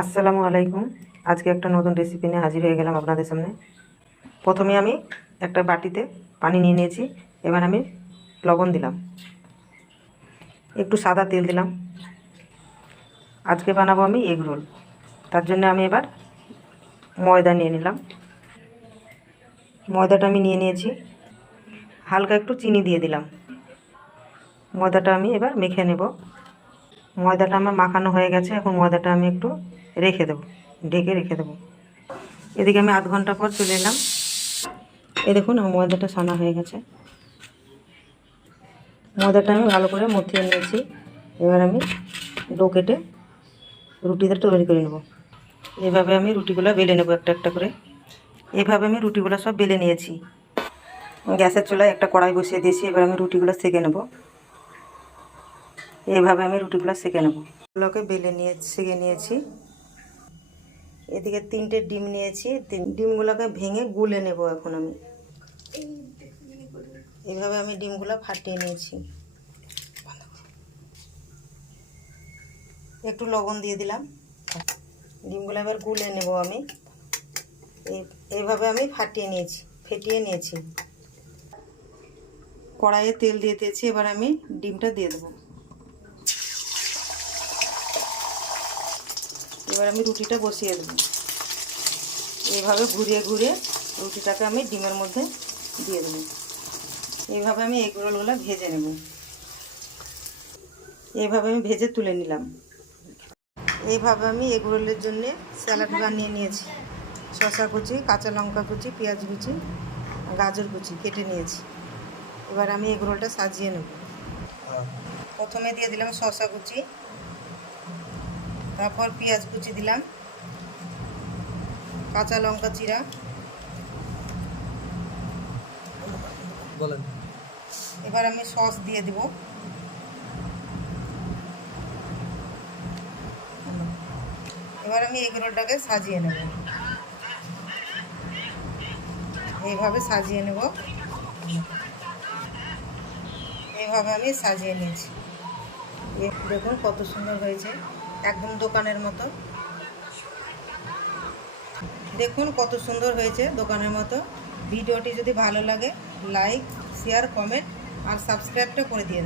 আসসালামু আলাইকুম। আজকে একটা নতুন রেসিপি নিয়ে হাজির হয়ে গেলাম আপনাদের সামনে। প্রথমে আমি একটা বাটিতে পানি নিয়ে নিয়েছি। এবার আমি লবণ দিলাম, একটু সাদা তেল দিলাম। আজকে বানাবো আমি এগ রোল, তার জন্য আমি এবার ময়দা নিয়ে নিলাম। ময়দাটা আমি নিয়ে নিয়েছি, হালকা একটু চিনি দিয়ে দিলাম। ময়দাটা আমি এবার মেখে নেব। ময়দাটা আমার মাখানো হয়ে গেছে, এখন ময়দাটা আমি একটু রেখে দেবো, ঢেকে রেখে দেবো। এদিকে আমি আধ ঘন্টা পর চলে এলাম। দেখুন আমার ময়দাটা সানা হয়ে গেছে। ময়দাটা আমি ভালো করে মথিয়ে নিয়েছি। এবার আমি ডো কেটে রুটিটা তৈরি করে নেব। এভাবে আমি রুটিগুলো বেলে নেব একটা একটা করে। এভাবে আমি রুটিগুলো সব বেলে নিয়েছি। গ্যাসের চুলায় একটা কড়াই বসিয়ে দিয়েছি। এবার আমি রুটিগুলো সেঁকে নেব। এইভাবে আমি রুটিগুলো সেঁকে নেব। এগুলোকে সেঁকে নিয়েছি। এদিকে 3টে ডিম নিয়েছি। ডিমগুলোকে ভেঙে গুলে নেব এখন আমি। এইভাবে আমি ডিমগুলো ফাটিয়ে নিয়েছি। একটু লবণ দিয়ে দিলাম। ডিমগুলো এবার গুলে নেব আমি। এইভাবে আমি ফেটিয়ে নিয়েছি। কড়াইয়ে তেল দিয়ে দিয়েছি। এবার আমি ডিমটা দিয়ে দেবো। এবার আমি রুটিটা বসিয়ে দেবো। এইভাবে ঘুরিয়ে ঘুরিয়ে রুটিটাকে আমি ডিমের মধ্যে দিয়ে দেবো। এইভাবে আমি এগ রোলগুলো ভেজে নেব। এইভাবে আমি ভেজে তুলে নিলাম। এইভাবে আমি এগ রোলের জন্যে স্যালাড বানিয়ে নিয়েছি। শসা কুচি, কাঁচা লঙ্কা কুচি, পেঁয়াজ কুচি, গাজর কুচি কেটে নিয়েছি। এবার আমি এগ রোলটা সাজিয়ে নেব। প্রথমে দিয়ে দিলাম শসা কুচি, তারপর পেঁয়াজ কুচি দিলাম, কাঁচা লঙ্কা চিরা, এবার আমি সস দিয়ে দেব। এবার আমি এগ রোলটাকে সাজিয়ে নেব। এইভাবে সাজিয়ে নেব। এইভাবে আমি সাজিয়ে নিয়েছি। দেখুন কত সুন্দর হয়েছে, একদম দোকানের মতো। দেখুন কত সুন্দর হয়েছে দোকানের মতো। ভিডিওটি যদি ভালো লাগে লাইক, শেয়ার, কমেন্ট আর সাবস্ক্রাইবটা করে দিন।